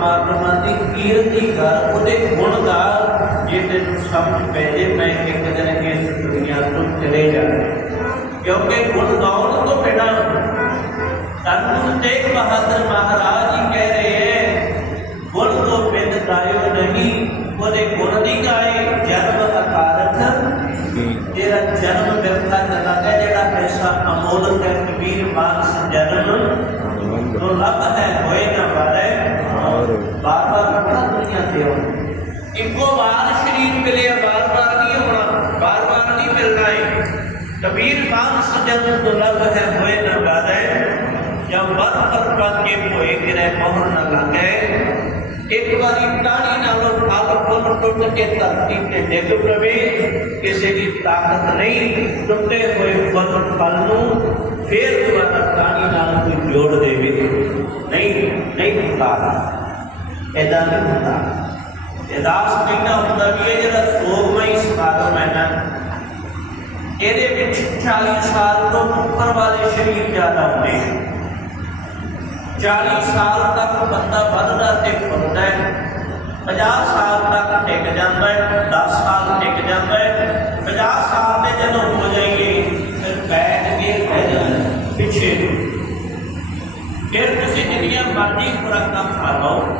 پرماتما کی کیرتی کر وہ گن کا جی تین سمجھ پہ جائے میں ایک دن اس دنیا تو چلے جا کیونکہ گن گاؤں تو بنا سر گرو تیگ بہادر مہاراج ہی کہہ رہے ہیں گن تو پنڈ گائے نہیں وہ گن کی گائے جنم اکارتھ تیرا جنم برتھا کرا گیا جا ایسا امول کر کبھی مانس جنم تو لب ہے ہوئے نہ طاقت نہیں ہوئے پل تانی جوڑ دے نہیں ارداس مہنگا ہوں جا سو مئی سکاگا یہ چالیس سال تو اوپر والے شریر زیادہ ہوئے چالی سال تک بندہ بدنا تک کھڑا ہے پہا سال تک ٹک جس سال ٹک جہاں سال کے جلد ہو جائیں گے تو بیٹھ کے پچھے پھر تھی جنیاں مرضی خوراک کھا لو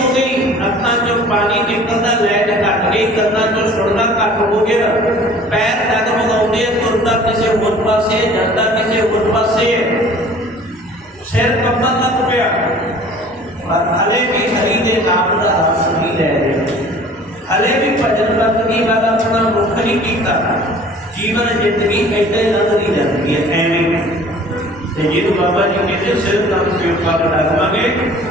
پانی لے کرنا گیا پیر ہے بھی بھی جیون جی بابا جی جی لگوا گے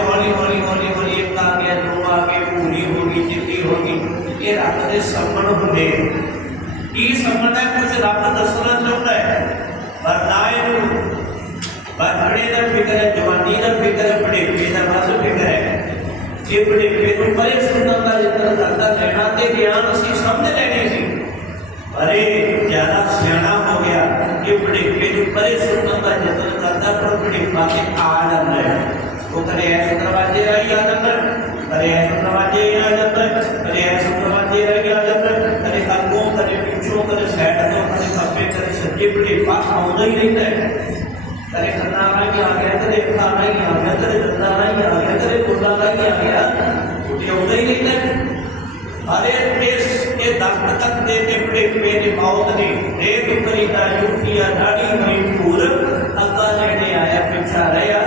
رکھنگ لے زیادہ سیاح ہو گیا چکر کلکرواجی آ جاتا ہے بڑے پاس آؤں ہی نہیں تے کرے کرنا آئی آ گیا کرے کھانا ہی آ گیا کرے کرنا آئی آ گیا کرے کرنا آئی آ گیا بڑے آؤں ہی نہیں تے ارے پیس کے دخت تک دے کے بڑے پیرے موت نے ریت کری تا یوٹیا ڈاڑی میں پور اگا لینے آیا پچھا رہا